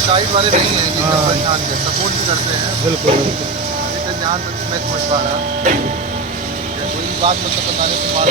Side वाले नहीं हैं कि हाँ परेशान है, सपोर्ट भी करते हैं। बिल्कुल बिल्कुल। लेकिन जहाँ तक मैं समझ पा रहा कोई बात मतलब बताने से मार